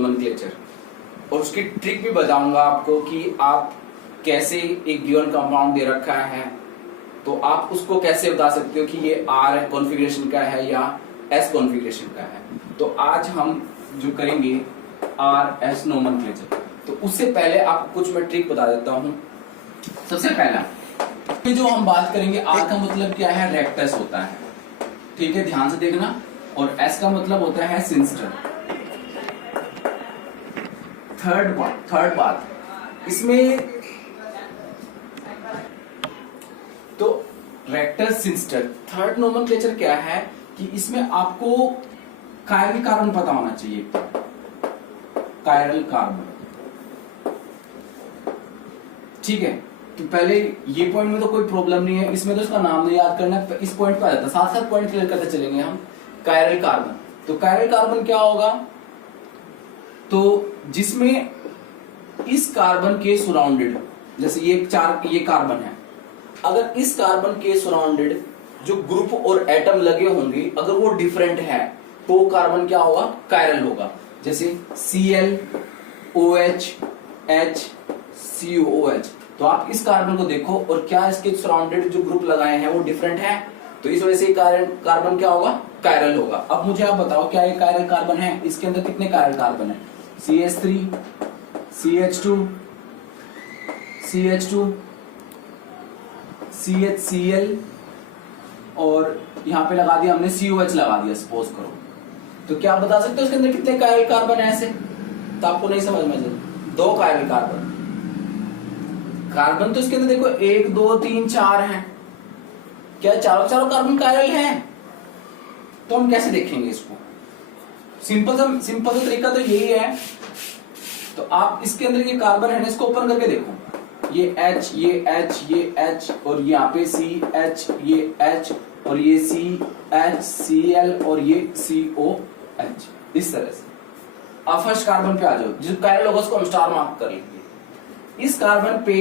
Nomenclature, और उसकी trick भी बताऊंगा आपको कि आप कैसे एक गिवन कंपाउंड दे रखा है तो आप उसको कैसे बता सकते हो कि ये R कॉन्फ़िगरेशन का है या S कॉन्फ़िगरेशन का है। तो आज हम जो करेंगे RS नोमेनक्लेचर। तो उससे पहले आपको कुछ मैं ट्रिक बता देता हूं। सबसे पहला जो हम बात करेंगे, R का मतलब क्या है, रेक्टस होता है, ठीक है, ध्यान से देखना, और S का मतलब होता है सिंस्टर। थर्ड बात इसमें तो रेक्टस सिंस्टर। थर्ड नोमेनक्लेचर क्या है कि इसमें आपको कायरल कार्बन पता होना चाहिए। कायरल कार्बन, ठीक है। तो पहले ये पॉइंट में तो कोई प्रॉब्लम नहीं है, इसमें तो इसका नाम नहीं याद करना, इस पॉइंट पे आ जाता है। साथ साथ पॉइंट क्लियर करते चलेंगे हम। कायरल कार्बन, तो कायरल कार्बन क्या होगा, तो जिसमें इस कार्बन के सराउंडेड, जैसे ये कार्बन है, अगर इस कार्बन के सराउंडेड जो ग्रुप और एटम लगे होंगे अगर वो डिफरेंट है तो कार्बन क्या होगा, कायरल होगा। जैसे Cl OH H COOH, तो आप इस कार्बन को देखो और क्या इसके सराउंडेड जो ग्रुप लगाए हैं वो डिफरेंट है, तो इस वजह से कार्बन क्या होगा, कायरल होगा। अब मुझे आप बताओ क्या ये कायरल कार्बन है, इसके अंदर कितने कायरल कार्बन है, CH3 CH2 CH2 CHCl और यहाँ पे लगा दिया हमने COH लगा दिया सपोज करो, तो क्या आप बता सकते हो इसके अंदर कितने कायरल कार्बन है ऐसे, तो आपको नहीं समझ में, 2 कायरल कार्बन तो इसके अंदर देखो 1 2 3 4 हैं, क्या चारों कार्बन कायरल हैं, तो हम कैसे देखेंगे इसको। सिंपल तरीका तो यही है, तो आप इसके अंदर ये कार्बन है ना, इसको ओपन करके देखो, ये H ये H ये H और यहाँ पे CH ये H और ये CH Cl और ये COH, इस तरह से। अब फर्स्ट कार्बन पे आ जाओ, जो कायरल होगा उसको हम स्टार मार्क कर लेंगे। इस कार्बन पे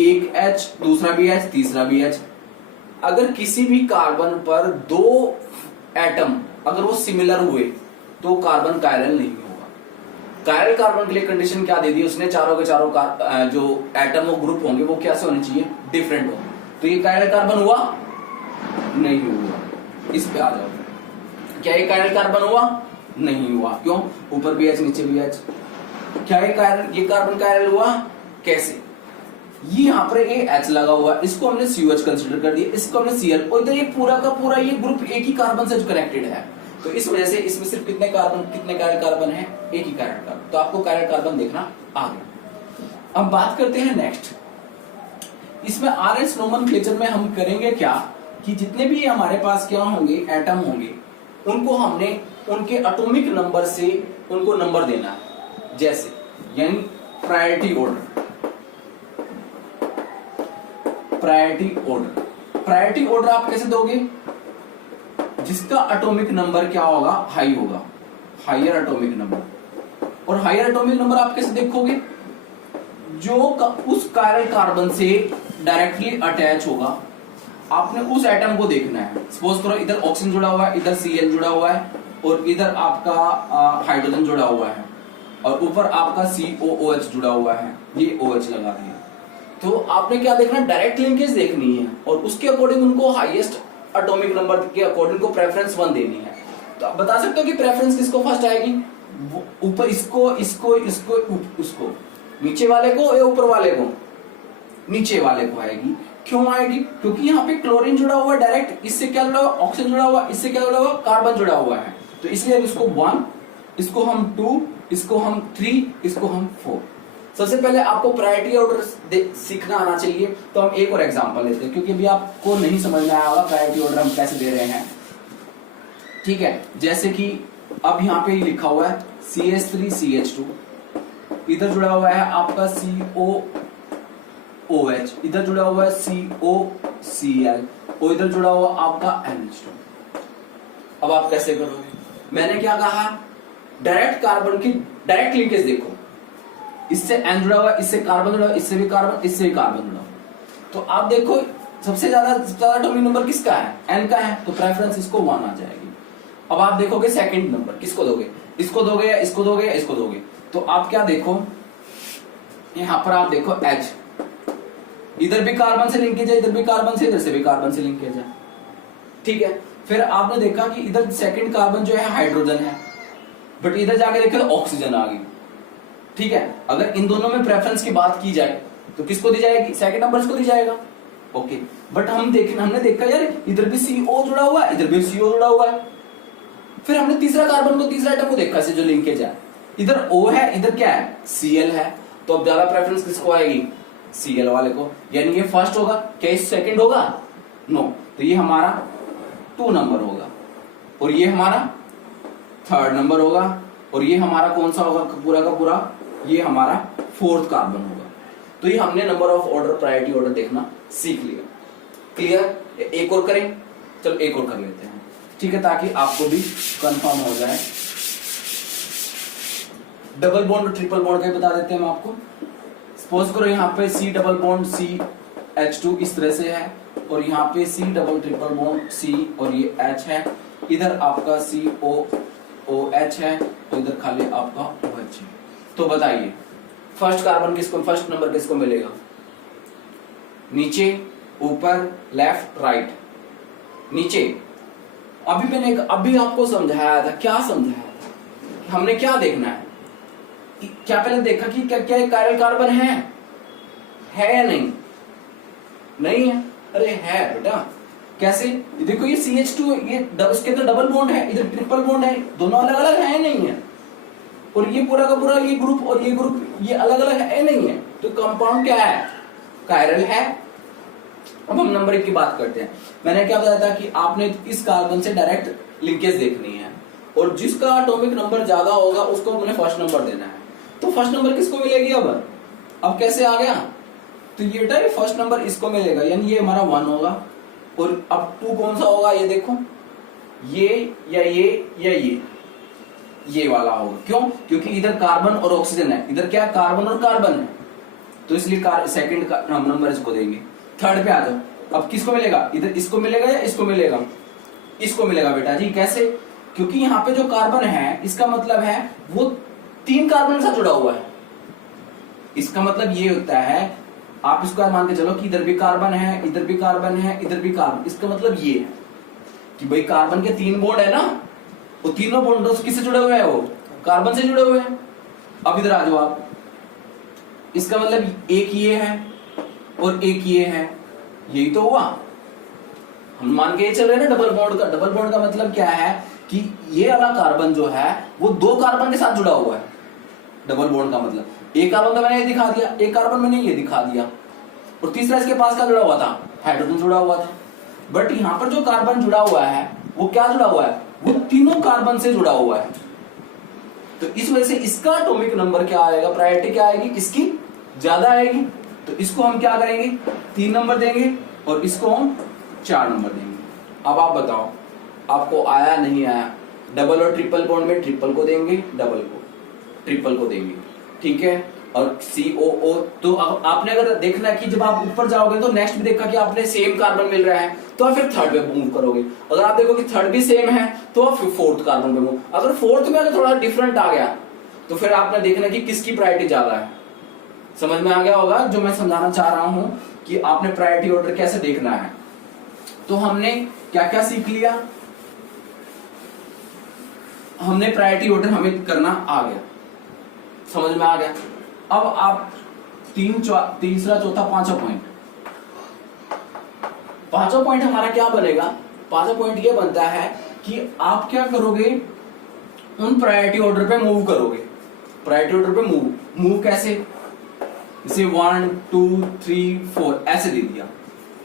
एक H, दूसरा भी H, तीसरा भी H। अगर किसी भी कार्बन पर 2 एटम अगर वो सिमिलर हुए तो कार्बन कायरल नहीं होगा। कायरल कार्बन के लिए कंडीशन क्या दे दी उसने, चारों के चारों जो एटम और ग्रुप होंगे वो कैसे होने चाहिए, डिफरेंट हो। तो ये कायरल कार्बन हुआ, नहीं हुआ। इस पे आ जाओ, क्या ये कायरल कार्बन हुआ, नहीं हुआ। क्यों, ऊपर भी H नीचे भी H। क्या ये कार्बन कायरल हुआ, कैसे, ये यहाँ पर ये H लगा हुआ, इसको हमने COH कंसिडर कर दिया, इसको हमने Cl, और इधर ये पूरा का पूरा ये ग्रुप एक ही कार्बन से कनेक्टेड है, तो इस वजह से इसमें सिर्फ कितने कायरल कार्बन है, एक ही कायरल कार्बन। तो आपको कायरल कार्बन देखना आ गया। अब बात करते हैं नेक्स्ट, इसमें RS नोमेनक्लेचर में हम करेंगे क्या कि जितने भी हमारे पास क्या होंगे, एटम होंगे, उनको हमने उनके एटॉमिक नंबर से उनको नंबर देना है, जैसे यानी प्रायोरिटी ऑर्डर आप कैसे दोगे, जिसका एटॉमिक नंबर क्या होगा, हाई होगा, हायर एटॉमिक नंबर। और हायर एटॉमिक नंबर आप कैसे देखोगे, जो उस कायरल कार्बन से डायरेक्टली अटैच होगा, आपने उस एटम को देखना है। सपोज करो इधर ऑक्सीजन जुड़ा हुआ है, इधर Cl जुड़ा हुआ है, और इधर आपका हाइड्रोजन जुड़ा हुआ है, और ऊपर आपका COOH जुड़ा हुआ है, ये OH लगा दिया। तो आपने क्या देखना, डायरेक्ट लिंकेज देखनी है, और उसके अकॉर्डिंग उनको हाईएस्ट एटॉमिक नंबर के अकॉर्डिंग को प्रेफरेंस 1 देनी है। तो आप बता सकते हो कि प्रेफरेंस किसको फर्स्ट आएगी, ऊपर इसको उसको, नीचे वाले को या ऊपर वाले को, नीचे वाले को आएगी। क्यों आएगी, क्योंकि यहाँ पे क्लोरीन जुड़ा हुआ है डायरेक्ट, इससे क्या जुड़ा हुआ, ऑक्सीजन जुड़ा हुआ, इससे क्या जुड़ा हुआ, कार्बन जुड़ा हुआ है, तो इसलिए इसको 1, इसको हम 2, इसको हम 3, इसको हम 4। सबसे पहले आपको प्रायोरिटी ऑर्डर सीखना आना चाहिए। तो हम एक और एग्जांपल लेते हैं, क्योंकि अभी आपको नहीं समझ में आया होगा प्रायोरिटी ऑर्डर हम कैसे दे रहे हैं, ठीक है। जैसे कि अब यहाँ पे लिखा हुआ है CH3 CH2, इधर जुड़ा हुआ है आपका COOH, इधर जुड़ा हुआ है COCl, और इधर जुड़ा हुआ आपका NH2। अब आप कैसे करोगे, मैंने क्या कहा, डायरेक्ट कार्बन की डायरेक्ट लिंकेज देखो, इससे N जुड़ा हुआ, इससे कार्बन जुड़ा हुआ, इससे भी कार्बन, इससे भी कार्बन जुड़ा हुआ। तो आप देखो सबसे ज्यादा एटॉमिक नंबर किसका है, N का है, तो प्रेफरेंस इसको 1 आ जाएगी। अब आप देखोगे सेकंड नंबर किसको दोगे, इसको दोगे या इसको दोगे या इसको दोगे। तो आप क्या देखो, यहां पर आप देखो H, इधर भी कार्बन से लिंकेज है, इधर भी कार्बन से, इधर से भी कार्बन से लिंकेज है, ठीक है। फिर आपने देखा कि इधर सेकंड कार्बन जो है हाइड्रोजन है, बट इधर जाके देखा तो ऑक्सीजन आ गई, ठीक है। अगर इन दोनों में प्रेफरेंस की बात की जाए तो किसको दी जाएगी, सेकंड नंबर इसको दी जाएगा, ओके। बट हमने देखा यार इधर भी CO जुड़ा हुआ है, इधर भी CO जुड़ा हुआ है। फिर हमने तीसरा कार्बन को, तीसरा आइटम को देखा से जो लिंकेज है, इधर O है, इधर क्या है, Cl है। तो अब ज्यादा प्रेफरेंस किसको आएगी, Cl वाले को, यानी ये फर्स्ट होगा, क्या ये सेकंड होगा, नो। तो ये हमारा 2 नंबर होगा, और ये हमारा 3rd नंबर होगा, और ये हमारा कौन सा होगा पूरा का पूरा, ये हमारा 4th कार्बन होगा। तो ये हमने number of order, priority order देखना सीख लिया। क्लियर? एक और करें, चलो एक और कर लेते हैं, ठीक है, ताकि आपको भी कंफर्म हो जाए। डबल बॉन्ड और ट्रिपल बॉन्ड का बता देते हैं हम आपको। सपोज करो यहाँ पे C डबल बॉन्ड CH2 इस तरह से है, और यहाँ पे C double triple bond C और ये H है, इधर आपका COOH है, तो इधर खाली आपका OH है। तो बताइए फर्स्ट कार्बन किसको, फर्स्ट नंबर किसको मिलेगा, नीचे, ऊपर, लेफ्ट, राइट, नीचे। अभी आपको समझाया था, क्या समझाया था, हमने क्या देखना है, क्या पहले देखा कि क्या क्या कायरल कार्बन है या नहीं, नहीं है, अरे है बेटा, कैसे, देखो ये CH2, ये इसके अंदर डबल बॉन्ड है, इधर ट्रिपल बॉन्ड है, दोनों अलग अलग है नहीं है, और ये पूरा का पूरा ये ग्रुप और ये ग्रुप ये अलग अलग है नहीं है, तो कंपाउंड क्या है, कायरल है। अब हम नंबर 1 की बात करते हैं। मैंने क्या बताया था कि आपने इस कार्बन से डायरेक्ट लिंकेज देखनी है, और जिसका एटॉमिक नंबर ज्यादा होगा उसको हमने फर्स्ट नंबर देना है। तो फर्स्ट नंबर किसको मिलेगी, अब कैसे आ गया, तो ये बेटा ये फर्स्ट नंबर इसको मिलेगा, यानी ये हमारा 1 होगा, और अब 2 कौन सा होगा, ये देखो, ये या ये वाला होगा। क्यों, क्योंकि इधर कार्बन और ऑक्सीजन है, इधर क्या कार्बन और कार्बन है, तो इसलिए सेकंड का नंबर इसको देंगे। थर्ड पे आ जाओ, अब किसको मिलेगा, इधर इसको मिलेगा या इसको मिलेगा, इसको मिलेगा बेटा जी। कैसे, क्योंकि यहाँ पे जो कार्बन है इसका मतलब है वो 3 कार्बन के साथ जुड़ा हुआ है। इसका मतलब ये होता है, आप इसको मान के चलो कि इधर भी कार्बन है, इधर भी कार्बन है, इधर भी कार्बन, इसका मतलब ये है कि भाई कार्बन के 3 बॉन्ड है ना, वो तीनों बॉन्ड किससे जुड़े हुए हैं, वो कार्बन से जुड़े हुए हैं। अब इधर आ जाओ आप, इसका मतलब एक ये है और एक ये है, यही तो हुआ। हम मान के ये चल रहे हैं ना डबल बॉन्ड का, डबल बॉन्ड का मतलब क्या है कि ये वाला कार्बन जो है वो 2 कार्बन के साथ जुड़ा हुआ है। डबल बॉन्ड का मतलब एक कार्बन तो मैंने ये दिखा दिया, एक कार्बन मैंने ये दिखा दिया, और तीसरा इसके पास क्या जुड़ा हुआ था, हाइड्रोजन जुड़ा हुआ था। बट यहाँ पर जो कार्बन जुड़ा हुआ है वो क्या जुड़ा हुआ है, वो तीनों कार्बन से जुड़ा हुआ है। तो इस वजह से इसका एटॉमिक नंबर क्या आएगा, प्रायोरिटी क्या आएगी, इसकी ज्यादा आएगी। तो इसको हम क्या करेंगे, 3 नंबर देंगे, और इसको हम 4 नंबर देंगे। अब आप बताओ आपको आया नहीं आया। डबल और ट्रिपल बॉन्ड में ट्रिपल को देंगे, डबल को ट्रिपल को देंगे, ठीक है। और COO, तो अब आपने अगर देखना है कि जब आप ऊपर जाओगे तो नेक्स्ट भी देखा कि आपने सेम कार्बन मिल रहा है, तो आप फिर थर्ड पे मूव करोगे। अगर आप देखो कि थर्ड भी सेम है तो आप फिर फोर्थ कार्बन पे मूव। अगर फोर्थ में अगर थोड़ा डिफरेंट आ गया तो फिर आपने देखना कि किसकी प्रायोरिटी ज्यादा है। समझ में आ गया होगा जो मैं समझाना चाह रहा हूं कि आपने प्रायोरिटी ऑर्डर कैसे देखना है। तो हमने क्या क्या सीख लिया, हमने प्रायोरिटी ऑर्डर हमें करना आ गया, समझ में आ गया। अब आप तीसरा चौथा पांचवा पॉइंट हमारा क्या बनेगा, पांचवा पॉइंट ये बनता है कि आप क्या करोगे, उन प्रायोरिटी ऑर्डर पे मूव करोगे। प्रायोरिटी ऑर्डर पे मूव कैसे, जैसे 1 2 3 4 ऐसे दे दिया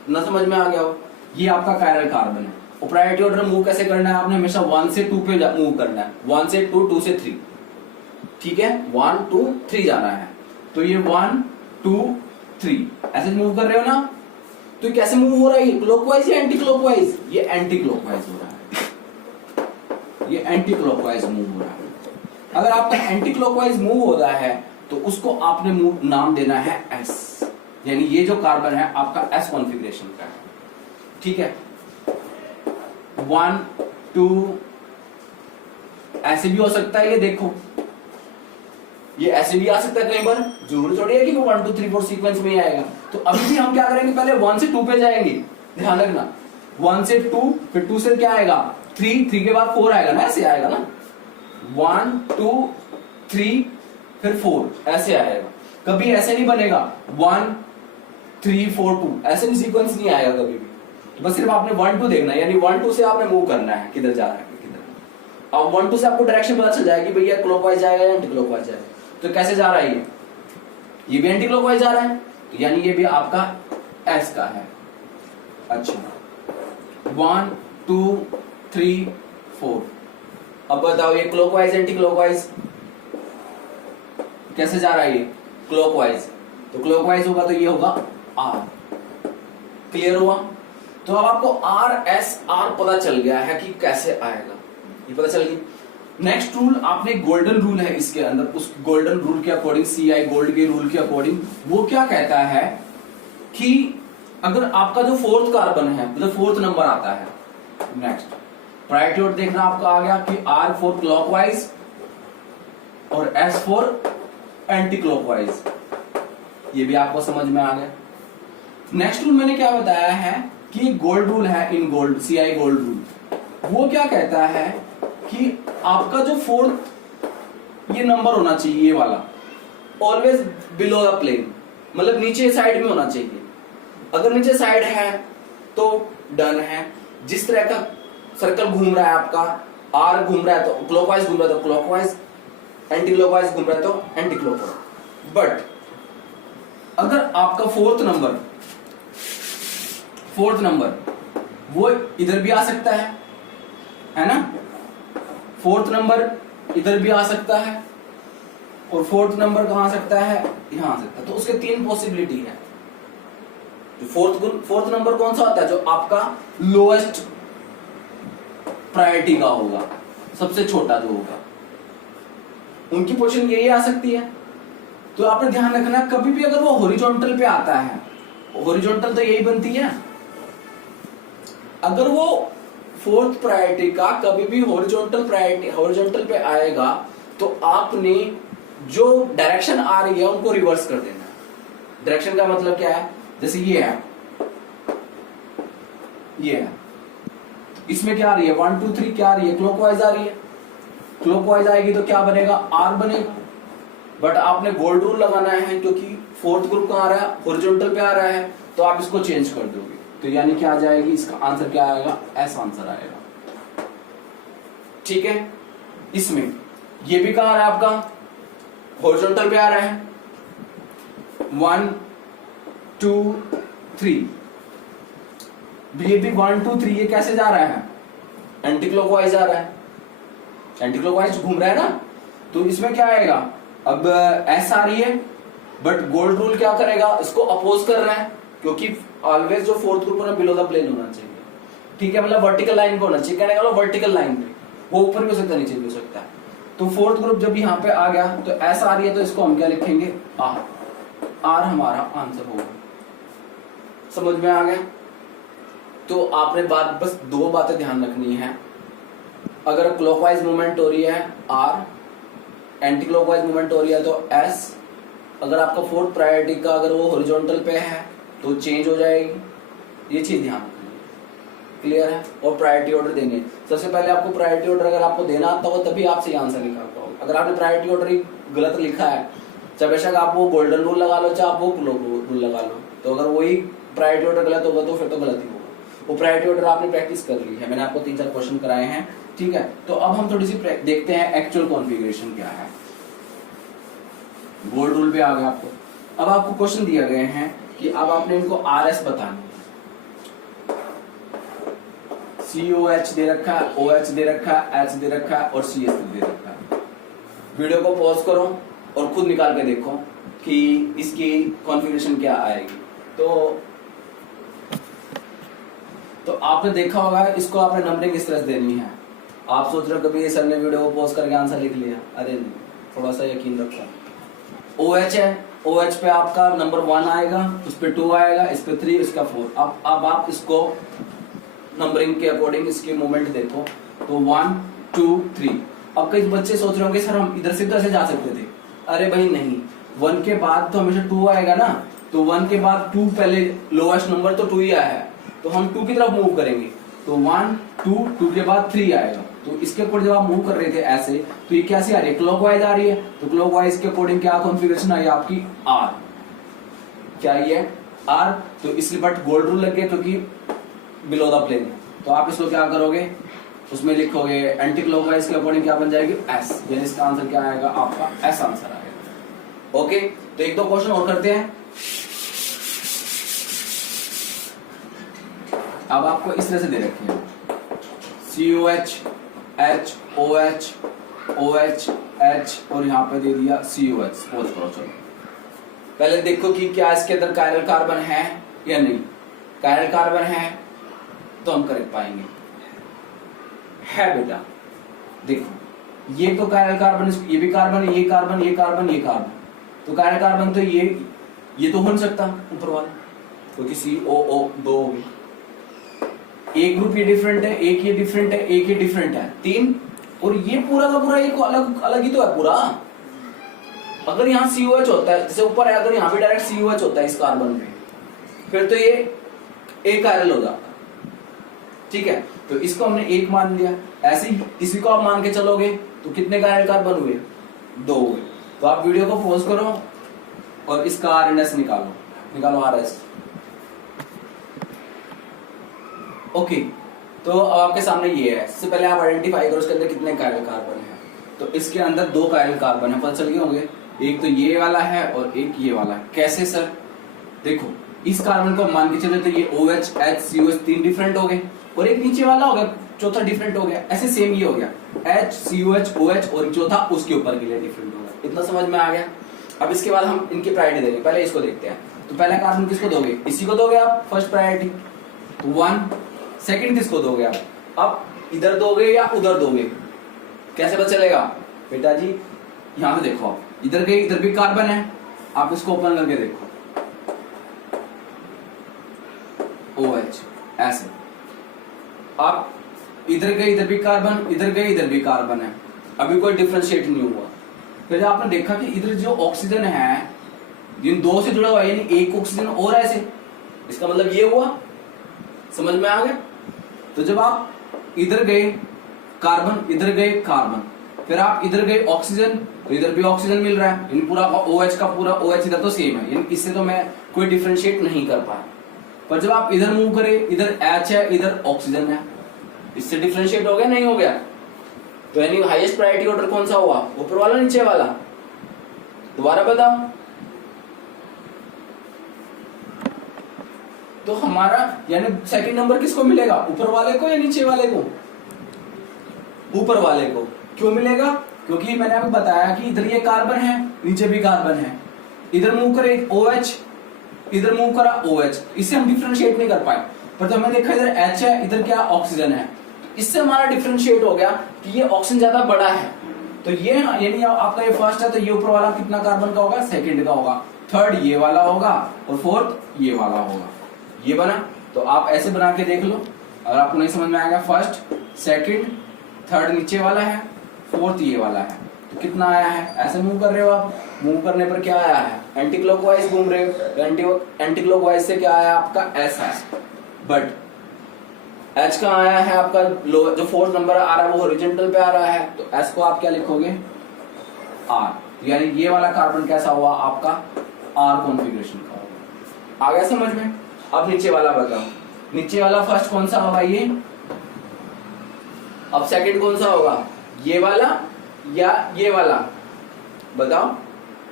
ना, समझ में आ गया हो। ये आपका कायरल कार्बन है, और प्रायोरिटी ऑर्डर मूव कैसे करना है, आपने हमेशा 1 से 2 पे मूव करना है, 1 से 2 2 से 3, ठीक है, 1 2 3 जाना है। तो ये 1 2 3 ऐसे मूव कर रहे हो ना, तो ये कैसे मूव हो रहा है, क्लॉकवाइज या एंटी क्लॉकवाइज, ये एंटी क्लॉकवाइज हो रहा है, ये एंटी क्लॉकवाइज मूव हो रहा है। अगर आपका एंटी क्लॉकवाइज मूव हो रहा है तो उसको आपने नाम देना है S, यानी ये जो कार्बन है आपका S कॉन्फ़िगरेशन का है, ठीक है। 1 2 ऐसे भी हो सकता है, ये देखो ये ऐसे भी आ सकता है कई बार, जरूर थोड़ी है कि वो 1 2 3 4 सीक्वेंस में ही आएगा। तो अभी भी हम क्या करेंगे, पहले 1 से 2 पे जाएंगे, ध्यान रखना 1 से 2, फिर 2 से क्या आएगा 3, 3 के बाद 4 आएगा ना, ऐसे आएगा ना 1 2 3 फिर 4 ऐसे आएगा। कभी ऐसे नहीं बनेगा 1 3 4 2, ऐसे नहीं सीक्वेंस नहीं आएगा कभी भी। बस सिर्फ आपने 1 2 देखना है, यानी 1 2 से आपने मूव करना है, किधर जा रहा है किधर। अब 1 2 से आपको डायरेक्शन पता चल जाएगा कि भैया क्लॉकवाइज जाएगा या एंटी क्लॉकवाइज जाएगा। तो कैसे जा रहा है ये भी एंटी क्लॉकवाइज जा रहा है, तो यानी ये भी आपका एस का है। अच्छा 1 2 3 4, अब बताओ ये क्लॉकवाइज एंटी क्लॉकवाइज कैसे जा रहा है, ये क्लॉकवाइज, तो क्लॉकवाइज होगा तो ये होगा आर। क्लियर हुआ? तो अब आपको आर एस आर पता चल गया है कि कैसे आएगा, ये पता चल गई। नेक्स्ट रूल, आपने गोल्डन रूल है इसके अंदर, उस गोल्डन रूल के अकॉर्डिंग, सीआई गोल्ड के रूल के अकॉर्डिंग वो क्या कहता है कि अगर आपका जो फोर्थ कार्बन है, मतलब फोर्थ नंबर आता है, नेक्स्ट प्रायोरिटी ऑर्डर देखना आपका आ गया कि आर फॉर क्लॉकवाइज और एस फॉर एंटी क्लॉकवाइज, ये भी आपको समझ में आ गया। नेक्स्ट रूल मैंने क्या बताया है कि गोल्ड रूल है, in gold CI gold rule, वो क्या कहता है कि आपका जो फोर्थ ये नंबर होना चाहिए, ये वाला ऑलवेज बिलो द प्लेन, मतलब नीचे साइड में होना चाहिए। अगर नीचे साइड है तो डन है। जिस तरह का सर्कल घूम रहा है आपका, आर घूम रहा है तो क्लॉकवाइज घूम रहा है तो क्लॉकवाइज, एंटी क्लॉकवाइज घूम रहा है तो एंटी क्लॉकवाइज। बट अगर आपका फोर्थ नंबर वो इधर भी आ सकता है ना, फोर्थ नंबर इधर भी आ सकता है, और फोर्थ नंबर कहां आ सकता है, यहां आ सकता है। तो उसके 3 पॉसिबिलिटी है। तो फोर्थ नंबर कौन सा होता है, जो आपका लोएस्ट प्रायोरिटी का होगा, सबसे छोटा जो होगा, उनकी पोजीशन यही आ सकती है। तो आपने ध्यान रखना, कभी भी अगर वो हॉरिजॉन्टल पे आता है, हॉरिजॉन्टल तो यही बनती है, अगर वो फोर्थ प्रायोरिटी का कभी भी हॉरिजॉन्टल पे आएगा तो आपने जो डायरेक्शन आ रही है उनको रिवर्स कर देना है। डायरेक्शन का मतलब क्या है, जैसे ये है, इसमें क्या आ रही है 1 2 3 क्या आ रही है, क्लॉकवाइज आ रही है। क्लॉकवाइज आएगी तो क्या बनेगा, आर बनेगा। बट आपने गोल्ड रूल लगाना है क्योंकि फोर्थ ग्रुप कहां आ रहा है, हॉरिजॉन्टल पे आ रहा है, तो आप इसको चेंज कर दोगे, तो यानी क्या आ जाएगी, इसका आंसर क्या आएगा, एस आंसर आएगा। ठीक है, इसमें ये भी कहां आ रहा है आपका, हॉरिजॉन्टल पे आ रहा है, 1 2 3, ये भी 1 2 3, ये कैसे जा रहा है, एंटी क्लॉकवाइज आ रहा है, एंटी क्लॉकवाइज घूम रहा है ना। तो इसमें क्या आएगा, अब एस आ रही है, बट गोल्ड रूल क्या करेगा, इसको अपोज कर रहा है, क्योंकि ऑलवेज जो फोर्थ ग्रुप है बिलो द प्लेन होना चाहिए। ठीक है, मतलब वर्टिकल लाइन पे होना चाहिए, कहने का वर्टिकल लाइन पे, वो ऊपर भी हो सकता है नीचे भी हो सकता है। तो फोर्थ ग्रुप जब यहाँ पे आ गया तो एस आ रही है, तो इसको हम क्या लिखेंगे, आर हमारा आंसर होगा। समझ में आ गया? तो आपने बस 2 बातें ध्यान रखनी है, अगर क्लॉकवाइज मूवमेंट हो रही है आर, एंटी क्लॉकवाइज मूवमेंट हो रही है तो एस, अगर आपका फोर्थ प्रायोरिटी का अगर वो हॉरिजॉन्टल पे है तो चेंज हो जाएगी, ये चीज ध्यान रखनी। क्लियर है? और प्रायोरिटी ऑर्डर देंगे, सबसे पहले आपको प्रायोरिटी ऑर्डर अगर आपको देना आता हो तभी आप सही आंसर लिखा पाओगे। अगर आपने प्रायोरिटी ऑर्डर ही गलत लिखा है, चाहे बेशक आप वो गोल्डन रूल लगा लो, चाहे आप वो रूल लगा लो, तो अगर वही प्रायोरिटी ऑर्डर गलत होगा तो फिर तो गलत ही होगा। वो प्रायोरिटी ऑर्डर आपने प्रैक्टिस कर ली है, मैंने आपको 3 4 क्वेश्चन कराए हैं। ठीक है, तो अब हम थोड़ी सी देखते हैं एक्चुअल कॉन्फ़िगरेशन क्या है। गोल्ड रूल पे आ गया आपको। अब आपको क्वेश्चन दिया गए हैं कि अब आपने इनको आर एस बताना, COH दे रखा है, OH दे रखा है, H दे रखा है और CS दे रखा है। वीडियो को पॉज करो और खुद निकाल के देखो कि इसकी कॉन्फ़िगरेशन क्या आएगी। तो आपने देखा होगा, इसको आपने नंबरिंग इस तरह से देनी है। आप सोच रहे हो कभी ये सर ने वीडियो को पॉज करके आंसर लिख लिया, अरे नहीं, थोड़ा सा यकीन रखो। OH है, OH पे आपका नंबर 1 आएगा, उस पे 2 आएगा, इस पे 3, इसका 4। अब आप इसको नंबरिंग के अकॉर्डिंग इसके मूवमेंट देखो, तो 1 2 3, अब कई बच्चे सोच रहे होंगे सर हम इधर से उधर से जा सकते थे, अरे भाई नहीं, 1 के बाद तो हमेशा 2 आएगा ना, तो 1 के बाद 2 पहले लोएस्ट नंबर तो 2 ही आया है, तो हम 2 की तरफ मूव करेंगे, तो 1 2 के बाद 3 आएगा। तो इसके अकॉर्डिंग जब आप मूव कर रहे थे ऐसे, तो ये कैसे आ रही है, क्लॉकवाइज आ रही है, तो क्लॉकवाइज के अकॉर्डिंग क्या कॉन्फ़िगरेशन आई आपकी आर, क्या ये आर, तो इसलिए बट गोल्ड रूल लग गया क्योंकि बिलो द प्लेन। तो आप इसको क्या करोगे, उसमें लिखोगे एंटी क्लॉकवाइज के अकॉर्डिंग क्या बन जाएगी एस, यानी इसका आंसर क्या आएगा आपका एस आंसर आएगा। ओके, तो एक दो क्वेश्चन और करते हैं। अब आपको इस तरह से दे रखे हैं COH HOH OH H और यहाँ पे दे दिया COH। सपोज करो, चलो पहले देखो कि क्या इसके अंदर कायरल कार्बन है या नहीं। कायरल कार्बन है तो हम करेक्ट पाएंगे, है बेटा। देखो ये तो कायरल कार्बन, ये भी कार्बन है, ये कार्बन, ये कार्बन, ये कार्बन, तो कायरल कार्बन तो ये तो हो नहीं सकता ऊपर वाला, क्योंकि COO 2 होगी। एक ग्रुप ये डिफरेंट है, एक ये डिफरेंट है, एक ये डिफरेंट है, 3, और ये पूरा का पूरा एक अलग अलग ही तो है पूरा। अगर यहाँ COH होता है, जैसे ऊपर है, अगर यहाँ पे डायरेक्ट COH होता है इस कार्बन पे, फिर तो ये एक कायरल हो जाता, ठीक है। तो इसको हमने 1 मान लिया, ऐसे ही इसी को आप मान के चलोगे तो कितने कायरल कार्बन हुए, 2 हुए। तो आप वीडियो को पॉज करो और इसका RNS निकालो RS। ओके, तो अब आपके सामने ये है, सबसे पहले आप आइडेंटिफाई करो इसके अंदर कितने कायरल कार्बन है। तो इसके अंदर 2 कायरल कार्बन है, पता चल गए होंगे, एक तो ये वाला है और एक ये वाला है। कैसे सर, देखो इस कार्बन को मान के चले तो ये OH H COH 3 डिफरेंट हो गए, और एक नीचे वाला हो गया, चौथा डिफरेंट हो गया। ऐसे सेम ये हो गया H COH OH और चौथा उसके ऊपर के लिए डिफरेंट हो गया। इतना समझ में आ गया। अब इसके बाद हम इनकी प्रायोरिटी देंगे, पहले इसको देखते हैं। तो पहला कार्बन किसको दोगे, इसी को दोगे आप फर्स्ट प्रायोरिटी, तो 1। सेकंड किसको दोगे आप, अब इधर दोगे या उधर दोगे, कैसे पता चलेगा बेटा जी, यहां से देखो आप, इधर गए, इधर भी कार्बन है, आप इसको ओपन करके देखो, OH ऐसे, आप इधर गए, इधर भी कार्बन, इधर गए, इधर भी कार्बन है, अभी कोई डिफरेंशिएट नहीं हुआ। फिर आपने देखा कि इधर जो ऑक्सीजन है जिन 2 से जुड़ा हुआ है, यानी एक ऑक्सीजन और ऐसे, इसका मतलब ये हुआ, समझ में आ गया। तो जब आप इधर गए कार्बन, इधर गए कार्बन, फिर आप इधर गए ऑक्सीजन, तो इधर भी ऑक्सीजन मिल रहा है, यानी पूरा OH का पूरा OH इधर तो सेम है, यानी इससे तो मैं कोई डिफरेंशिएट नहीं कर पाया। पर जब आप इधर मूव करें, इधर H है, इधर ऑक्सीजन है, इससे डिफरेंशिएट हो गया, नहीं हो गया। तो यानी हाईएस्ट प्रायोरिटी ऑर्डर कौन सा हुआ, ऊपर वाला नीचे वाला, दोबारा बताओ। तो हमारा यानी सेकंड नंबर किसको मिलेगा, ऊपर वाले को या नीचे वाले को, ऊपर वाले को। क्यों मिलेगा, क्योंकि मैंने आपको बताया कि इधर ये कार्बन है, नीचे भी कार्बन है, इधर मूव करे OH, इधर मूव करा OH, इससे हम डिफरेंशिएट नहीं कर पाए। पर तो हमने देखा इधर H है, इधर क्या ऑक्सीजन है, इससे हमारा डिफरेंशिएट हो गया कि ये ऑक्सीजन ज्यादा बड़ा है। तो ये यानी आपका ये फर्स्ट है, तो ये ऊपर वाला कितना कार्बन का होगा, सेकंड का होगा, थर्ड ये वाला होगा और फोर्थ ये वाला होगा। ये बना, तो आप ऐसे बना के देख लो, अगर आपको नहीं समझ में आएगा, फर्स्ट सेकंड थर्ड नीचे वाला है, फोर्थ ये वाला है, तो कितना आया है, ऐसे मूव कर रहे हो आप, मूव करने पर क्या आया है, एंटी क्लॉकवाइज घूम रहे हो, एंटी क्लॉकवाइज से क्या आया आपका S है, बट H का आया है आपका जो फोर्थ नंबर आ रहा है वो हॉरिजॉन्टल पे आ रहा है, तो S को आप क्या लिखोगे R, यानी ये वाला कार्बन कैसा हुआ आपका R कॉन्फ़िगरेशन का होगा। आ गया समझ में। अब नीचे वाला बताओ, नीचे वाला फर्स्ट कौन सा होगा ये, अब सेकंड कौन सा होगा, ये वाला या ये वाला, बताओ।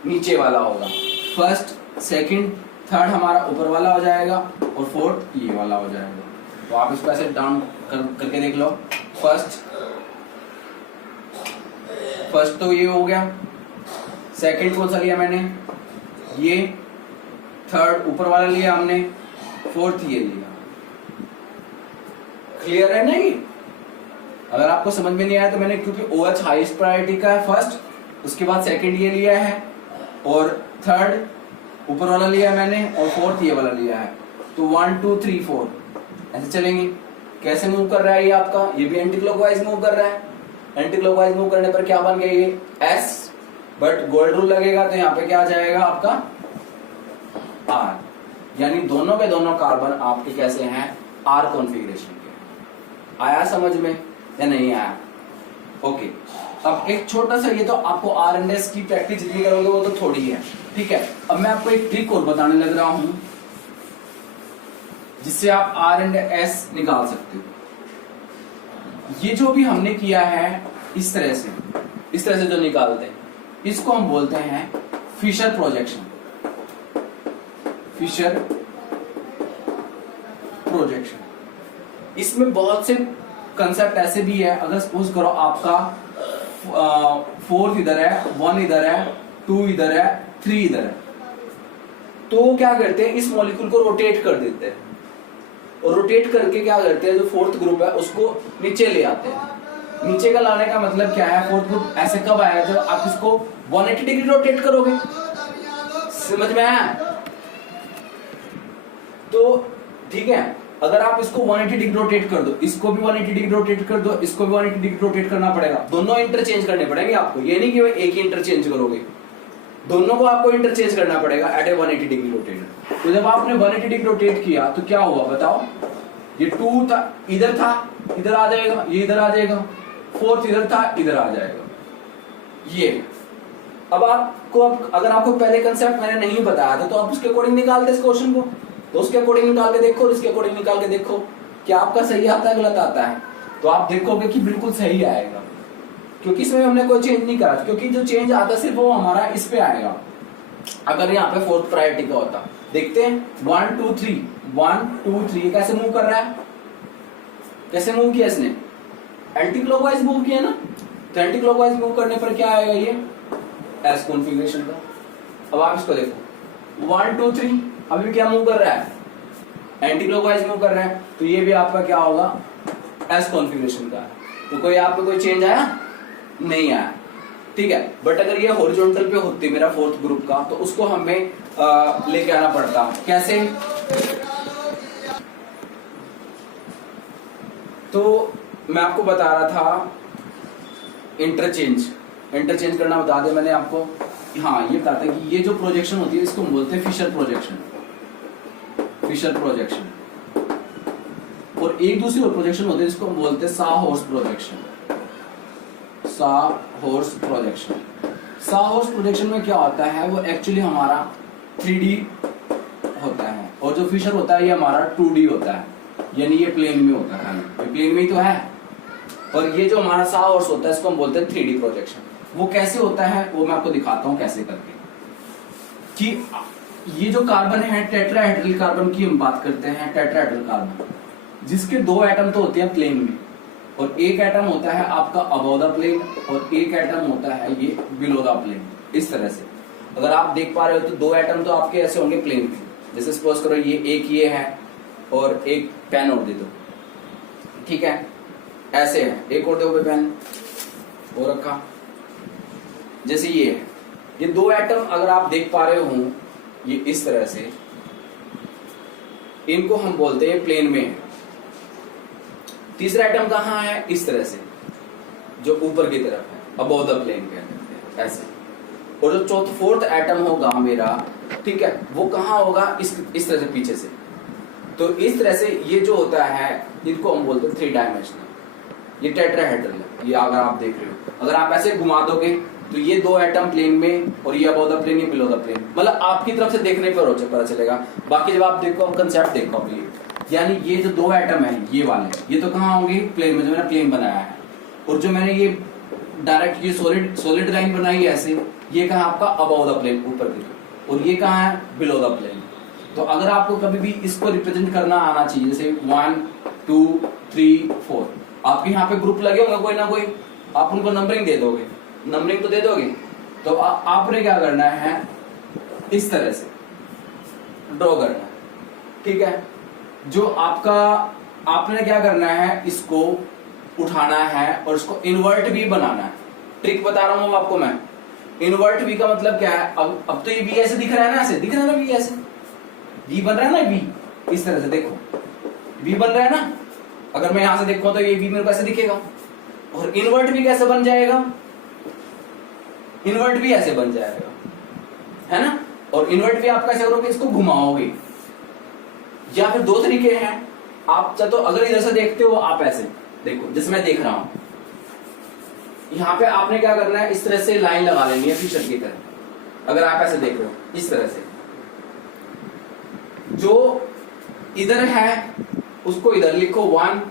नीचे वाला होगा, फर्स्ट सेकंड थर्ड हमारा ऊपर वाला हो जाएगा और फोर्थ ये वाला हो जाएगा। तो आप इसको ऐसे डाउन करके देख लो, फर्स्ट तो ये हो गया, सेकंड कौन सा लिया मैंने, ये, थर्ड ऊपर वाला लिया हमने, फोर्थ ये लिया। क्लियर है नहीं। अगर आपको समझ में नहीं आया तो मैंने, क्योंकि OH हाईएस्ट प्रायोरिटी का है फर्स्ट, उसके बाद सेकंड ये लिया है और थर्ड ऊपर वाला लिया मैंने और फोर्थ ये वाला लिया है, तो 1 2 3 4 ऐसे चलेंगे। कैसे मूव कर रहा है ये आपका, ये भी एंटी क्लॉकवाइज मूव कर रहा है, एंटी क्लॉकवाइज मूव करने पर क्या बन गया ये S, बट गोल्ड रूल लगेगा तो यहाँ पे क्या आ जाएगा आपका R, यानी दोनों के दोनों कार्बन आपके कैसे हैं R कॉन्फ़िगरेशन के। आया समझ में या नहीं आया? ओके, अब एक छोटा सा, ये तो आपको R एंड S की प्रैक्टिस जितनी करोगे वो तो थोड़ी है, ठीक है। अब मैं आपको एक ट्रिक और बताने लग रहा हूं जिससे आप R एंड S निकाल सकते हो। ये जो भी हमने किया है इस तरह से जो निकालते हैं इसको हम बोलते हैं फिशर प्रोजेक्शन। फिशर प्रोजेक्शन, इसमें बहुत से कंसेप्ट ऐसे भी है। अगर सपोज करो आपका 4 इधर है, 1 इधर है, 2 इधर है, 3 इधर है, तो क्या करते हैं इस मॉलिक्यूल को रोटेट कर देते हैं, और रोटेट करके क्या करते हैं जो फोर्थ ग्रुप है उसको नीचे ले आते हैं। नीचे का लाने का मतलब क्या है, फोर्थ ग्रुप ऐसे कब आएगा जब आप इसको 180 डिग्री रोटेट करोगे। समझ में आया? तो ठीक है, अगर आप इसको 180 डिग्री रोटेट कर दो, इसको भी 180 डिग्री रोटेट कर दो, इसको भी 180 डिग्री रोटेट करना पड़ेगा, दोनों इंटरचेंज करने पड़ेंगे आपको। ये नहीं कि एक ही इंटरचेंज करोगे, दोनों को आपको इंटरचेंज करना पड़ेगा एट ए 180 डिग्री रोटेट। तो जब आपने 180 डिग्री रोटेट किया तो क्या हुआ बताओ, ये 2 था इधर इधर आ जाएगा, ये इधर आ जाएगा, 4th इधर था इधर आ जाएगा। ये अब आपको, अगर आपको पहले कंसेप्ट मैंने नहीं बताया था तो आप उसके अकॉर्डिंग निकालते इस क्वेश्चन को, तो उसके अकॉर्डिंग निकाल के देखो और इसके अकॉर्डिंग निकाल के देखो क्या आपका सही आता है गलत आता है। तो आप देखोगे कि बिल्कुल सही आएगा, क्योंकि इसमें हमने कोई चेंज नहीं करा, क्योंकि जो चेंज आता सिर्फ वो हमारा इस पे आएगा। अगर यहाँ पे 4th प्रायोरिटी का होता, देखते हैं 1 2 3 1 2 3 कैसे मूव कर रहा है, कैसे मूव किया इसने, एंटी क्लॉकवाइज मूव किया ना। तो एंटी क्लॉकवाइज मूव करने पर क्या आएगा ये एस कॉन्फ़िगरेशन का। अब आप इसको देखो 1 2 3 अभी क्या मूव कर रहा है, एंटी क्लॉकवाइज मूव कर रहा है, तो ये भी आपका क्या होगा एस कॉन्फ़िगरेशन का। तो कोई आपको कोई चेंज आया नहीं आया, ठीक है। बट अगर ये हॉरिजॉन्टल पे होती मेरा 4th ग्रुप का तो उसको हमें लेके आना पड़ता। कैसे? तो मैं आपको बता रहा था इंटरचेंज करना बता दिया मैंने आपको। हाँ, ये बताता है कि ये जो प्रोजेक्शन होती है इसको हम बोलते हैं फिशर प्रोजेक्शन। और एक दूसरी और प्रोजेक्शन होती है जिसको हम बोलते हैं साहॉर्स प्रोजेक्शन में क्या होता है, वो एक्चुअली हमारा 3D होता है, और जो फिशर होता है ये हमारा 2D होता है, यानी ये प्लेन में होता है, ये प्लेन में ही तो है। और ये जो हमारा साहॉर्स होता है इसको हम बोलते हैं 3D प्रोजेक्शन। वो कैसे होता है वो मैं आपको दिखाता हूं कैसे करके। कि ये जो कार्बन है टेट्राहेड्रल कार्बन की हम बात करते हैं, टेट्राहेड्रल कार्बन जिसके 2 एटम तो होते हैं प्लेन में, और एक एटम होता है आपका अबव द प्लेन, और एक एटम होता है ये बिलो द प्लेन। इस तरह से अगर आप देख पा रहे हो तो 2 एटम तो आपके ऐसे होंगे प्लेन में। जैसे सपोज करो ये है और एक पेन और दे दो, ठीक है, ऐसे है, एक और दो पेन और रखा। जैसे ये है, ये 2 एटम अगर आप देख पा रहे हो ये इस तरह से, इनको हम बोलते हैं प्लेन में। तीसरा एटम कहाँ है, इस तरह से जो ऊपर की तरफ है, अबव द प्लेन कहते हैं ऐसे। और जो 4th एटम होगा मेरा, ठीक है, वो कहाँ होगा, इस तरह से पीछे से। तो इस तरह से ये जो होता है इनको हम बोलते हैं 3 डायमेंशनल। ये टेट्राहेड्रल है, ये अगर आप देख रहे हो, अगर आप ऐसे घुमा दोगे तो ये 2 एटम प्लेन में, और ये अबव द प्लेन, ये बिलो द प्लेन, मतलब आपकी तरफ से देखने पर पता चलेगा। बाकी जब आप देखो कंसेप्ट देखो अभी, यानी ये जो 2 एटम है ये वाले, ये तो कहाँ होंगे प्लेन में, जो मैंने प्लेन बनाया है। और जो मैंने ये डायरेक्ट ये सॉलिड लाइन बनाई है ऐसे, ये कहाँ आपका अबव द प्लेन, ऊपर की तरफ, और ये कहाँ है बिलो द प्लेन। तो अगर आपको कभी भी इसको रिप्रेजेंट करना आना चाहिए, जैसे 1 2 3 4, आपके यहाँ पे ग्रुप लगे होंगे कोई ना कोई, आप उनको नंबरिंग दे दोगे, नंबरिंग तो दे दोगे। तो आपने क्या करना है, इस तरह से ड्रॉ करना, ठीक है। जो आपका, आपने क्या करना है, इसको उठाना है और इसको इन्वर्ट भी बनाना है। ट्रिक बता रहा हूं आपको मैं। इन्वर्ट भी का मतलब क्या है, अब तो ये वी ऐसे दिख रहा है ना, ऐसे दिख रहा है ना, वी ऐसे वी बन रहा है ना, वी इस तरह से देखो वी बन रहा है ना। अगर मैं यहां से देखूं तो ये वी मेरे को ऐसे दिखेगा, और इन्वर्ट भी कैसे बन जाएगा, इन्वर्ट भी ऐसे बन जाएगा, है ना। और इन्वर्ट भी आप कैसे करोगे, इसको घुमाओगे। या फिर दो तरीके हैं, आप चाहे तो अगर इधर से देखते हो आप ऐसे देखो, जैसे मैं देख रहा हूं, यहां पे आपने क्या करना है, इस तरह से लाइन लगा लेनी है फिशर की तरह। अगर आप ऐसे देख रहे हो इस तरह से, जो इधर है उसको इधर लिखो 1,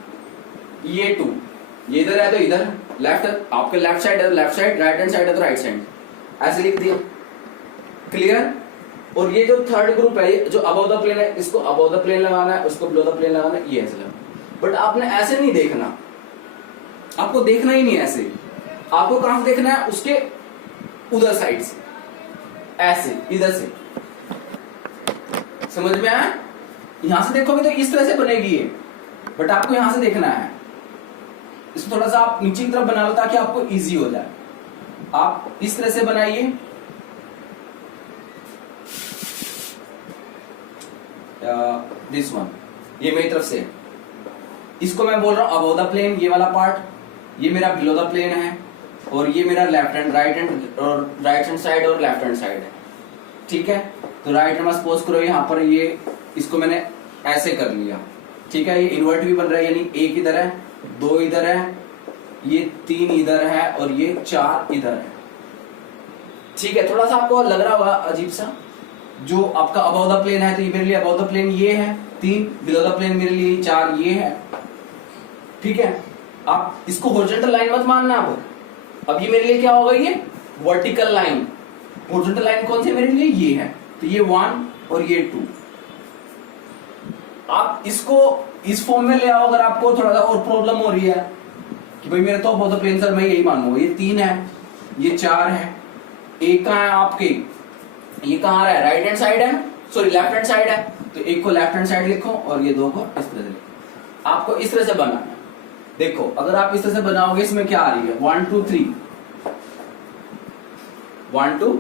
ये 2, ये इधर है तो इधर, लेफ्ट आपके लेफ्ट साइड है तो left side, right hand side है तो राइट साइड, ऐसे लिख दिया। क्लियर। और ये जो थर्ड ग्रुप है, जो अबव द प्लेन है, इसको अबव द प्लेन लगाना है, उसको बिलो द प्लेन लगाना है, ये ऐसे लगाना। बट आपने ऐसे नहीं देखना, आपको देखना ही नहीं ऐसे, आपको कहां से देखना है, उसके उधर साइड से, ऐसे इधर से। समझ में आया। यहां से देखोगे तो इस तरह से बनेगी ये, बट आपको यहां से देखना है। इसको थोड़ा सा आप नीचे की तरफ बना लो ताकि आपको इजी हो जाए। आप इस तरह से बनाइए, दिस वन, ये मेरी तरफ से, इसको मैं बोल रहा हूं अबव द प्लेन, ये वाला पार्ट, ये मेरा बिलो द प्लेन है, और ये मेरा लेफ्ट हैंड, राइट हैंड और राइट हैंड साइड और लेफ्ट हैंड साइड है। ठीक है, तो राइट हैंड में सपोज करो यहां पर ये, इसको मैंने ऐसे कर लिया। ठीक है, ये इन्वर्ट भी बन रहा है, यानी एक इधर है, दो इधर है, ये 3 इधर है और ये 4 इधर है। ठीक है, थोड़ा सा आपको लग रहा होगा अजीब सा, जो आपका अबव द प्लेन है तो ये मेरे लिए अबव द प्लेन ये है 3, बिलो द प्लेन मेरे लिए 4 ये है। ठीक है, आप इसको हॉरिजॉन्टल लाइन मत मानना। अब ये मेरे लिए क्या होगा, ये वर्टिकल लाइन। हॉरिजॉन्टल लाइन कौन सी मेरे लिए, ये है, तो ये 1 और ये 2। आप इसको इस फॉर्म में ले आओ अगर आपको थोड़ा सा और प्रॉब्लम हो रही है कि भाई मेरे तो अबव द प्लेन सर मैं यही मानूंगा, ये 3 है, ये 4 है, एक कहां है आपके, ये कहां है, राइट हैंड साइड है, सॉरी लेफ्ट हैंड साइड है, तो एक को लेफ्ट हैंड साइड लिखो और ये 2 को इस तरह से लिखो। आपको इस तरह से बनाना है। देखो अगर आप इस तरह से बनाओगे, इसमें क्या आ रही है, 1 2 3, 1 2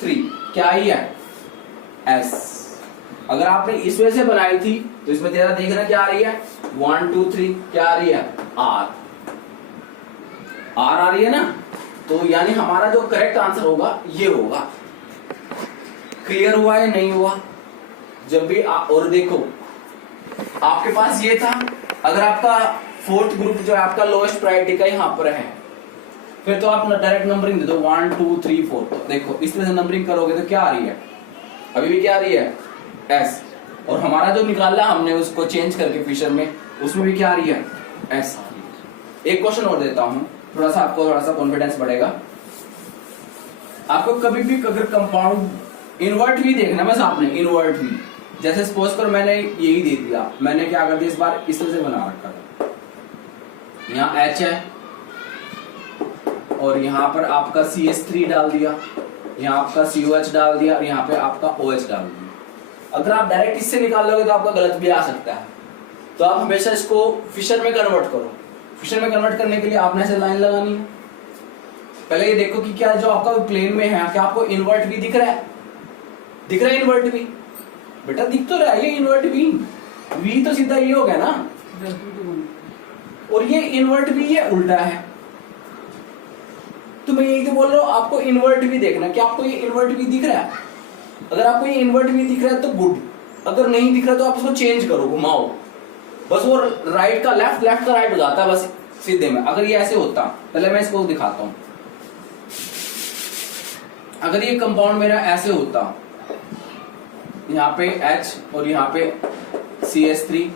3, क्या आई है, एस। अगर आपने इस वजह से बनाई थी तो इसमें तेरा देखना क्या आ रही है, 1 2 3, क्या आ रही है, आर, आर आ रही है ना। तो यानी हमारा जो करेक्ट आंसर होगा ये होगा। क्लियर हुआ या नहीं हुआ। जब भी और देखो आपके पास ये था, अगर आपका फोर्थ ग्रुप जो है आपका लोएस्ट प्रायोरिटी का यहां पर है, फिर तो आप डायरेक्ट नंबरिंग दे दो 1 2 3 4। तो देखो इस तरह से नंबरिंग करोगे तो क्या आ रही है, अभी भी क्या आ रही है, एस। और हमारा जो निकाला हमने उसको चेंज करके फिशर में, उसमें भी क्या आ रही है, एस। एक क्वेश्चन और देता हूं, थोड़ा सा आपको थोड़ा सा कॉन्फिडेंस बढ़ेगा। आपको कभी भी अगर कंपाउंड इन्वर्ट भी देखना, बस आपने इन्वर्ट भी, जैसे सपोज कर मैंने यही दे दिया, मैंने क्या कर दिया इस बार इस तरह से बना रखा था, यहाँ H है और यहाँ पर आपका CH3 डाल दिया, यहाँ आपका COH डाल दिया और यहाँ पे आपका OH डाल दिया। अगर आप डायरेक्ट इससे निकाल लोगे तो आपका गलत भी आ सकता है, तो आप हमेशा इसको फिशर में कन्वर्ट करो। फिशर में कन्वर्ट करने के लिए आपने ऐसे लाइन लगानी है। पहले ये देखो कि क्या जो आपका प्लेन में है क्या आपको इन्वर्ट भी दिख रहा है, दिख रहा है इन्वर्ट भी, बेटा दिख तो रहा है ये इन्वर्ट भी, वी तो सीधा ये हो गया ना, और ये इन्वर्ट भी ये उल्टा है। तो मैं यही तो बोल रहा हूं आपको इन्वर्ट भी देखना, क्या आपको ये इन्वर्ट भी दिख रहा है। अगर आपको ये इन्वर्ट भी दिख रहा है तो गुड, अगर नहीं दिख रहा तो आप उसको चेंज करो, घुमाओ, बस वो राइट का लेफ्ट, लेफ्ट का राइट हो जाता है बस सीधे में। अगर ये ऐसे होता, पहले मैं इसको दिखाता हूं, अगर ये कंपाउंड मेरा ऐसे होता, यहाँ पे H और यहाँ पे CH3,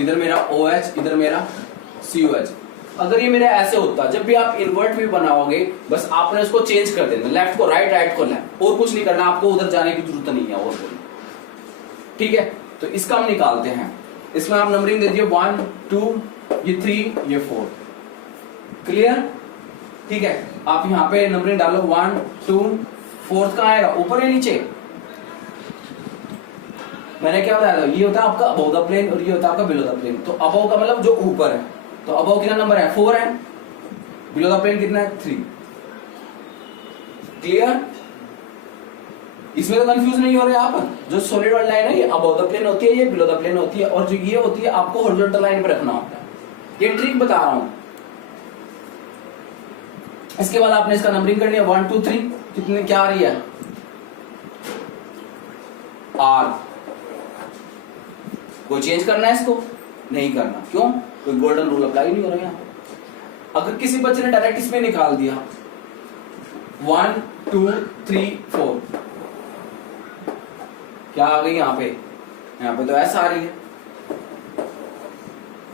इधर मेरा OH, इधर मेरा COH, अगर ये मेरा ऐसे होता, जब भी आप इन्वर्ट भी बनाओगे बस आपने उसको चेंज कर देना, लेफ्ट को राइट, राइट को लेफ्ट, और कुछ नहीं करना, आपको उधर जाने की जरूरत नहीं है और कोई। ठीक है, तो इसका हम निकालते हैं। इसमें आप नंबरिंग दे दिए 1 2, ये 3, ये 4। क्लियर। ठीक है, आप यहाँ पे नंबरिंग डालो 1 2, फोर्थ कहाँ आएगा, ऊपर या नीचे। मैंने क्या बताया था, ये होता है आपका अबव द प्लेन और ये होता है आपका बिलो द प्लेन। तो अबव का मतलब जो ऊपर है, तो अबव कितना नंबर है, 4 है, बिलो द प्लेन कितना है, 3। क्लियर। इसमें तो कंफ्यूज नहीं हो रहे आप, जो सॉलिड वाली लाइन है ये अबव द प्लेन होती है, ये बिलो द प्लेन होती है, और जो ये होती है आपको हॉरिजॉन्टल लाइन पे रखना होता है। ये ट्रिक बता रहा हूं, इसके बाद आपने इसका नंबरिंग करनी है 1 2 3, कितने क्या आ रही है आर। कोई चेंज करना है इसको? नहीं करना। क्यों? कोई गोल्डन रूल अप्लाई नहीं हो रहा है। अगर किसी बच्चे ने डायरेक्ट इसमें निकाल दिया 1 2 3 4, क्या आ गई यहाँ पे तो एस आ रही है,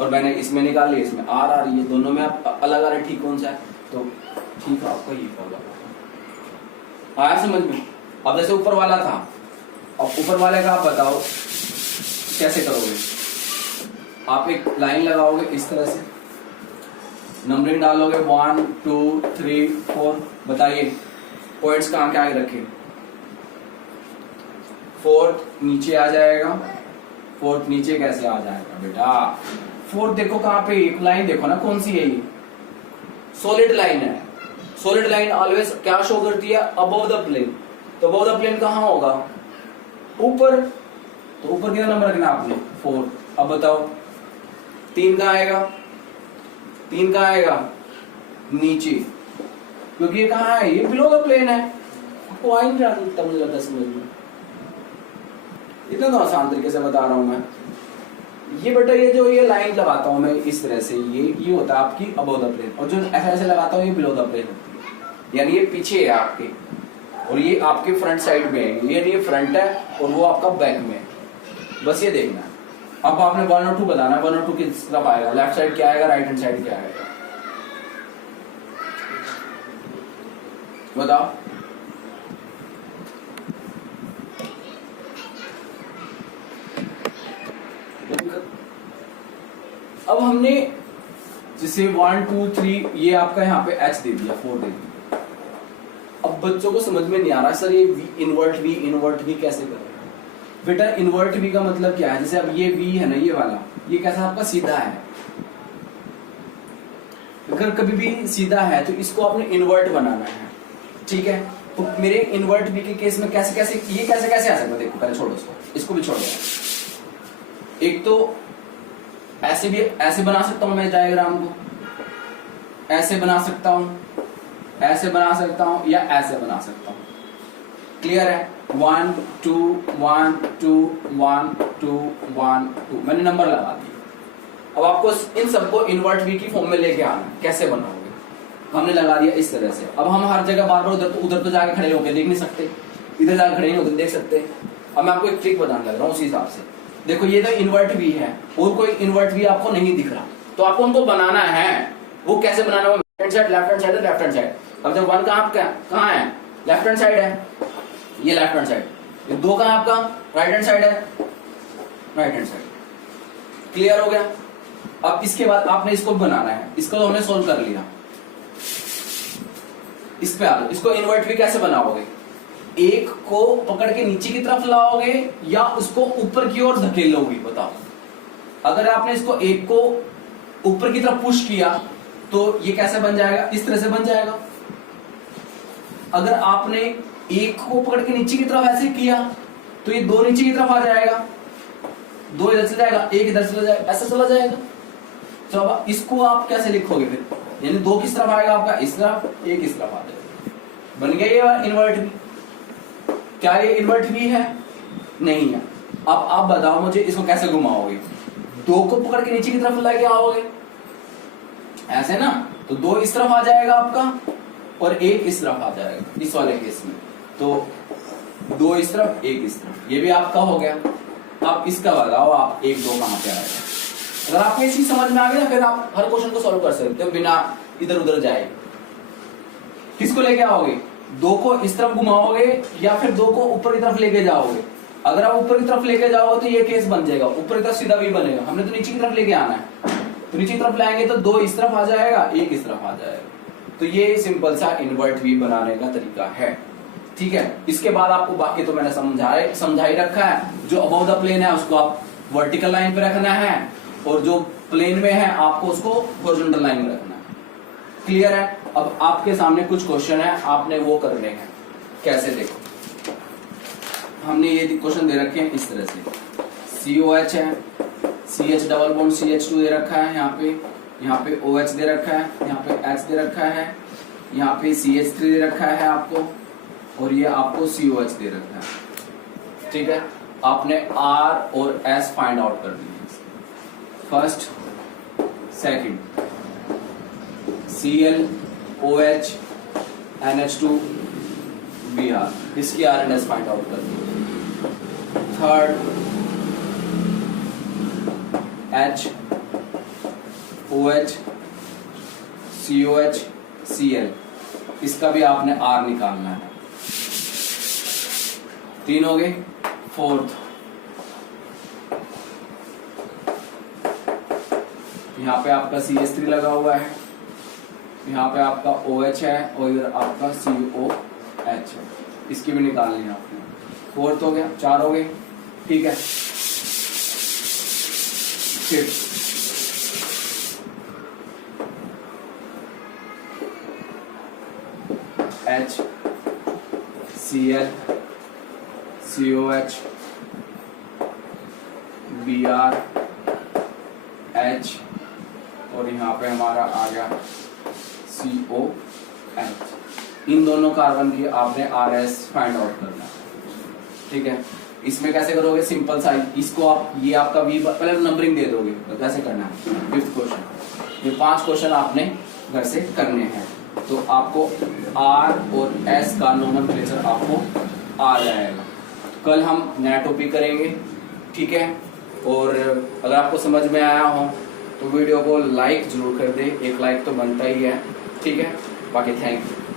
और मैंने इसमें निकाल लिया, इसमें आर आ रही है, दोनों में आप अलग आ रहे, ठीक कौन सा है? तो ठीक है, आपका ये होगा। आया समझ में? अब जैसे ऊपर वाला था, अब ऊपर वाले का आप बताओ कैसे करोगे। आप एक लाइन लगाओगे इस तरह से, नंबरिंग डालोगे 1 2 3 4, बताइए पॉइंट्स कहाँ के आगे रखे? 4th नीचे आ जाएगा, 4th नीचे कैसे आ जाएगा बेटा? 4th देखो कहाँ पे, एक लाइन देखो ना कौन सी है ये, सॉलिड लाइन है। सॉलिड लाइन ऑलवेज क्या शो करती है? Above the plane. तो अबव द प्लेन कहाँ होगा? ऊपर। तो ऊपर कितना नंबर रखना आपने? 4। अब बताओ 3 कहाँ आएगा? 3 कहाँ आएगा? नीचे, क्योंकि ये कहाँ है? ये बिलो द प्लेन है। आपको आ ही नहीं रहा मुझे लगता समझ में। इतना तो आसान तरीके से बता रहा हूं मैं। ये बेटा ये जो ये लाइन लगाता हूं मैं इस तरह से, ये होता है आपकी अबव द प्लेन, और जो ऐसे लगाता हूं ये बिलो द प्लेन होती है। यानी ये पीछे है आपके, और ये आपके फ्रंट साइड में है, ये फ्रंट है और वो आपका बैक में है। बस ये देखना है। अब आपने 1 और 2 बताना है, 1 और 2 किस तरफ आएगा? लेफ्ट साइड क्या आएगा, राइट हैंड साइड क्या आएगा? बताओ। अब हमने जिसे 1 2 3 ये आपका यहाँ पे h दे दिया, 4 दे दिया। अब बच्चों को समझ में नहीं आ रहा सर ये इन्वर्ट वी कैसे करें? बेटा इन्वर्ट वी का मतलब क्या है? जैसे अब ये v है ना, ये वाला, ये कैसा आपका सीधा है। अगर कभी भी सीधा है तो इसको आपने इन्वर्ट बनाना है, ठीक है? तो मेरे इन्वर्ट वी के केस में कैसे कैसे ये कैसे कैसे आ सकता है? देखो पहले छोड़ो इसको भी छोड़ दो। एक तो ऐसे भी ऐसे बना सकता हूं मैं डायग्राम को, ऐसे बना सकता हूं, ऐसे बना सकता हूं, या ऐसे बना सकता हूं। क्लियर है? 1 2 1 2 1 2 1 2 मैंने नंबर लगा दिए। अब आपको इन सबको इन्वर्ट वी की फॉर्म में लेके आना है। कैसे बनाओगे? हमने लगा दिया इस तरह से। अब हम हर जगह बार बार उधर तो जाके खड़े होकर देख नहीं सकते, इधर जाकर खड़े नहीं होकर देख सकते। अब मैं आपको एक ट्रिक बताने लग रहा हूँ उसी हिसाब से। देखो ये तो इन्वर्ट वी है और कोई इन्वर्ट वी आपको नहीं दिख रहा, तो आपको उनको बनाना है। वो कैसे बनाना है? Left hand side, left hand side, left hand side. अब जब 1 कहाँ है? लेफ्ट हैंड साइड है, ये लेफ्ट हैंड साइड। ये 2 कहाँ आपका? राइट हैंड साइड है, राइट हैंड साइड। क्लियर हो गया? अब इसके बाद आपने इसको बनाना है। इसको तो हमने सोल्व कर लिया। इस पे आ लो। इसको इन्वर्ट वी कैसे बनाओगे? एक को पकड़ के नीचे की तरफ लाओगे या उसको ऊपर की ओर धकेलोगे? बताओ। अगर आपने इसको एक को ऊपर की तरफ पुश किया तो ये कैसे बन जाएगा? इस तरह से बन जाएगा। अगर आपने एक को पकड़ के नीचे की तरफ ऐसे किया तो ये 2 नीचे की तरफ आ जाएगा, 2 इधर से जाएगा, 1 इधर से जाएगा, ऐसा चला जाएगा। तो अब इसको आप कैसे लिखोगे फिर? यानी 2 किस तरफ आएगा आपका? इस तरफ, 1 इस तरफ आ जाएगा। बन गया ये इन्वर्ट वी। क्या ये इन्वर्ट वी है? नहीं है। अब आप बताओ मुझे इसको कैसे घुमाओगे? 2 को पकड़ के नीचे की तरफ लेके आओगे ऐसे ना, तो 2 इस तरफ आ जाएगा आपका और 1 इस तरफ आ जाएगा इस वाले केस में। तो 2 इस तरफ, 1 इस तरफ, ये भी आपका हो गया। अब इसका बताओ आप 1 2 कहां पे आएगा? अगर आपको ये चीज समझ में आ गई ना, फिर आप हर क्वेश्चन को सॉल्व कर सकते हो बिना इधर उधर जाए। किसको लेके आओगे? 2 को इस तरफ घुमाओगे या फिर 2 को ऊपर की तरफ लेके जाओगे? अगर आप ऊपर की तरफ लेके जाओगे तो ये केस बन जाएगा, ऊपर की तरफ सीधा भी बनेगा। हमने तो नीचे की तरफ लेके आना है, तो नीचे की तरफ लाएंगे तो 2 इस तरफ आ जाएगा, 1 इस तरफ आ जाएगा। तो ये सिंपल सा इन्वर्ट वी बनाने का तरीका है, ठीक है? इसके बाद आपको बाकी तो मैंने समझा ही रखा है। जो अबव द प्लेन है उसको आप वर्टिकल लाइन पे रखना है, और जो प्लेन में है आपको उसको हॉरिजॉन्टल लाइन में रखना है। क्लियर है? अब आपके सामने कुछ क्वेश्चन है, आपने वो करने हैं। कैसे? देखो हमने ये क्वेश्चन दे रखे हैं इस तरह से। COH है, CH डबल बॉन्ड CH2 दे रखा है, यहाँ पे OH दे रखा है, यहाँ पे H दे रखा है, यहाँ पे CH3 दे रखा है आपको, और ये आपको COH दे रखा है, ठीक है। आपने R और S फाइंड आउट कर दिए, first second, Cl OH NH2 Br, इसकी R and S find out कर दी। Third H OH COH Cl, इसका भी आपने R निकालना है। 3 हो गए। फोर्थ, यहाँ पे आपका CH3 लगा हुआ है, यहाँ पे आपका OH है और इधर आपका COH है, इसकी भी निकालनी है आपने। फोर्थ हो गया, 4 हो गए, ठीक है। Fifth, H Cl COH Br H, और यहाँ पे हमारा आ गया COH। इन दोनों कार्बन की आपने RS फाइंड आउट करना है, ठीक है। इसमें कैसे करोगे, सिंपल सा, इसको आप, ये आपका V पहले नंबरिंग दे दोगे तो कैसे करना है। फिफ्थ क्वेश्चन, ये 5 क्वेश्चन आपने घर से करने हैं, तो आपको R और S का नोमेनक्लेचर आपको आ जाएगा। कल हम नया टॉपिक करेंगे, ठीक है। और अगर आपको समझ में आया हो तो वीडियो को लाइक जरूर कर दे, एक लाइक तो बनता ही है, ठीक है। बाकी थैंक यू।